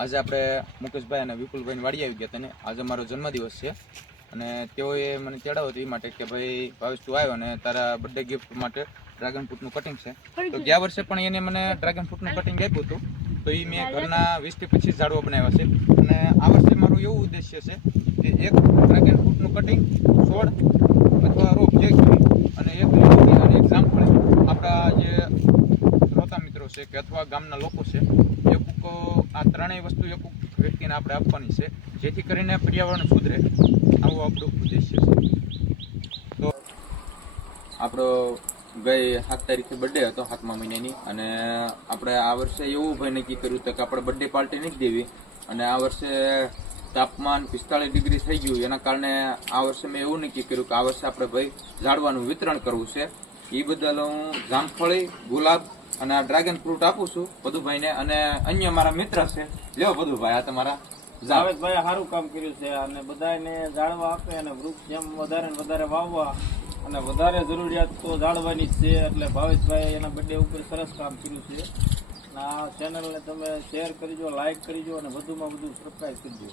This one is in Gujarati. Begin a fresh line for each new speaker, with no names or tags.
આજે આપણે મુકેશભાઈ અને વિપુલભાઈને વાડી આવી ગયા હતા ને. આજે મારો જન્મદિવસ છે. અને તેઓએ મને તેડાવ્યો હતો એ માટે કે ભાઈ ભાવેશ તું આવ્યો અને તારા બર્થડે ગિફ્ટ માટે ડ્રેગન ફ્રૂટનું કટિંગ છે. તો ગયા વર્ષે પણ એને મને ડ્રેગન ફ્રૂટનું કટિંગ આપ્યું હતું. તો એ મેં ઘરના વીસથી પચીસ ઝાડવા બનાવ્યા છે. અને આ વર્ષે મારું એવું ઉદ્દેશ્ય છે કે એક ડ્રેગન ફ્રૂટનું કટિંગ છોડ અથવા રોપ જે અને એક લીંબુડી અને એક જામફળી. આપણા જે શ્રોતા મિત્રો છે કે અથવા ગામના લોકો છે એ આ ત્રણેય વસ્તુ એક વ્યક્તિને આપણે આપવાની છે. જેથી કરીને પર્યાવરણ સુધરે. આવો આપણો ઉદ્દેશ્ય છે. તો આપણો ગઈ સાત તારીખે બર્થડે હતો, સાતમા મહિનાની. અને આપણે આ વર્ષે એવું ભાઈ નક્કી કર્યું હતું કે આપણે બર્થડે પાર્ટી નથી દેવી. અને આ વર્ષે તાપમાન પિસ્તાળીસ ડિગ્રી થઈ ગયું. એના કારણે આ વર્ષે મેં એવું નક્કી કર્યું કે આ વર્ષે આપણે ભાઈ ઝાડવાનું વિતરણ કરવું છે. એ બદલ હું જામફળી, ગુલાબ અને આ ડ્રેગન ફ્રૂટ આપું છું બધુભાઈને અને અન્ય મારા મિત્ર છે. લ્યો બધુભાઈ આ તમારા
જાવેદભાઈ સારું કામ કર્યું છે અને બધાને જાળવા આપે અને વૃક્ષ જેમ વધારે ને વધારે વાવવા અને વધારે જરૂરિયાત તો જાળવાની જ છે એટલે ભાવેશભાઈ એના બર્થડે ઉપર સરસ કામ કર્યું છે. આ ચેનલને તમે શેર કરજો લાઇક કરજો અને વધુમાં વધુ સબસ્ક્રાઈબ કરજો.